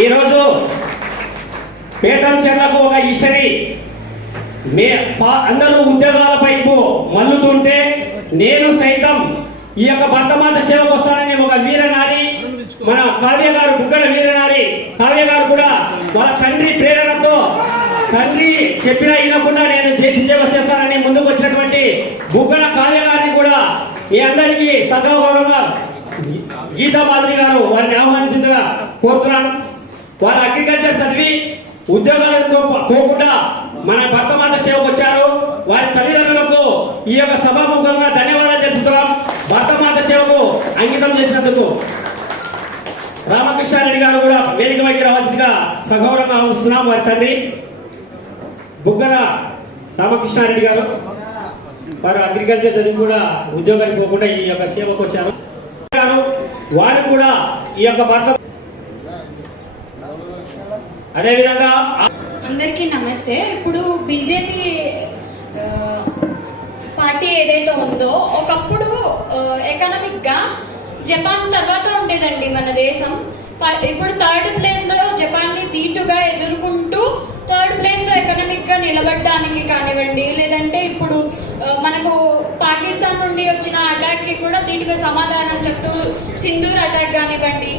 ఈరోజు పేదం చెర్లకు ఒక ఇసరి మే అందరూ ఉద్యోగాల వైపు మల్లుతుంటే నేను సైతం ఈ యొక్క భర్తమాత సేవకు వస్తానని ఒక వీరనారి మన కావ్య గారు బుగ్గల వీరనారి. కావ్య గారు కూడా వాళ్ళ తండ్రి ప్రేరణతో తండ్రి చెప్పినా వినకుండా నేను దేశ సేవ చేస్తానని ముందుకు వచ్చినటువంటి బుగ్గల కావ్య గారిని కూడా మీ అందరికీ సగౌరవంగా గీతా మాదిరి గారు వారిని ఆహ్వానించిందిగా కోరుతున్నాను. వారు అగ్రికల్చర్ చదివి ఉద్యోగాలకు పోకుండా మన భర్తమాత సేవకు వచ్చారు. వారి తల్లిదండ్రులకు ఈ యొక్క సభాముఖంగా ధన్యవాదాలు చెప్తున్నాం భర్త మాట సేవకు అంకితం చేసినందుకు రామకృష్ణారెడ్డి గారు కూడా వేదిక వైపు రావాల్సిందిగా సగౌరవంగా ఆహ్వానిస్తున్నాం. వారి తండ్రి బుగ్గన రామకృష్ణారెడ్డి గారు వారు అగ్రికల్చర్ చదివి కూడా ఉద్యోగానికి పోకుండా ఈ యొక్క సేవకు వచ్చారు. వారు కూడా ఈ యొక్క భర్త అదేవిధంగా అందరికీ నమస్తే. ఇప్పుడు బీజేపీ పార్టీ ఏదైతే ఉందో ఒకప్పుడు ఎకనామిక్గా జపాన్ తర్వాత ఉండేదండి మన దేశం. ప- ఇప్పుడు థర్డ్ ప్లేస్లో జపాన్ని ధీటుగా ఎదుర్కొంటూ థర్డ్ ప్లేస్లో ఎకనామిక్గా నిలబడడానికి కానివ్వండి లేదంటే ఇప్పుడు మనకు పాకిస్తాన్ నుండి వచ్చిన అటాక్కి కూడా ధీటుగా సమాధానం చెప్తూ సింధూర్ అటాక్ కానివ్వండి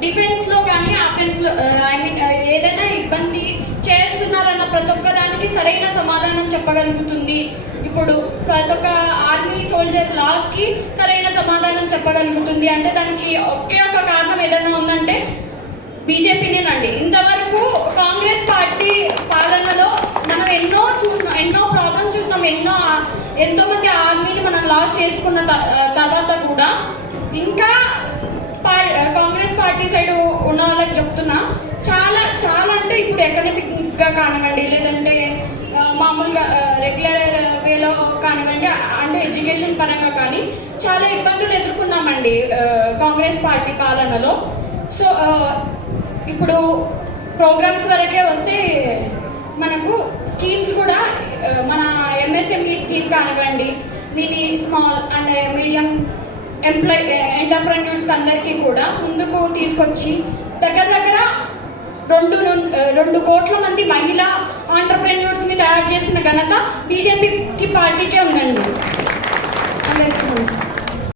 డిఫెన్స్లో కానీ ఆఫెన్స్ ఐ మీన్ ఏదైనా ఇబ్బంది చేస్తున్నారన్న ప్రతి ఒక్క దానికి సరైన సమాధానం చెప్పగలుగుతుంది. ఇప్పుడు ప్రతి ఒక్క ఆర్మీ సోల్జర్ లాస్కి సరైన సమాధానం చెప్పగలుగుతుంది. అంటే దానికి ఒకే ఒక కారణం ఏదైనా ఉందంటే బీజేపీనేనండి ఇంతవరకు కాంగ్రెస్ పార్టీ పాలనలో మనం ఎన్నో చూసినాం ఎన్నో ప్రాబ్లమ్స్ చూసినాం ఎన్నో ఎంతో మంది ఆర్మీని మనం లాస్ చేసుకున్న త- తర్వాత కూడా ఇంకా పా- కాంగ్రెస్ పార్టీ సైడ్ ఉన్న వాళ్ళకి చెప్తున్నా చాలా చాలా అంటే ఇప్పుడు ఎకనామిక్గా కానివ్వండి లేదంటే ఆ, మామూలుగా రెగ్యులర్ వేలో కానివ్వండి అంటే ఎడ్యుకేషన్ పరంగా కానీ చాలా ఇబ్బందులు ఎదుర్కొన్నామండి కాంగ్రెస్ పార్టీ పాలనలో. సో ఇప్పుడు ప్రోగ్రామ్స్ వరకే వస్తే మనకు స్కీమ్స్ కూడా మన ఎంఎస్ఎంఈ స్కీమ్ కానివ్వండి mini small and medium employ entrepreneurs అందరికీ కూడా ముందుకు తీసుకొచ్చి దగ్గర దగ్గర రెండు రెండు- కోట్ల మంది మహిళా ఆంటర్ప్రెన్యూర్స్ని తయారు చేసిన ఘనత బీజేపీకి పార్టీకే ఉందండి. అందరికీ నమస్కారం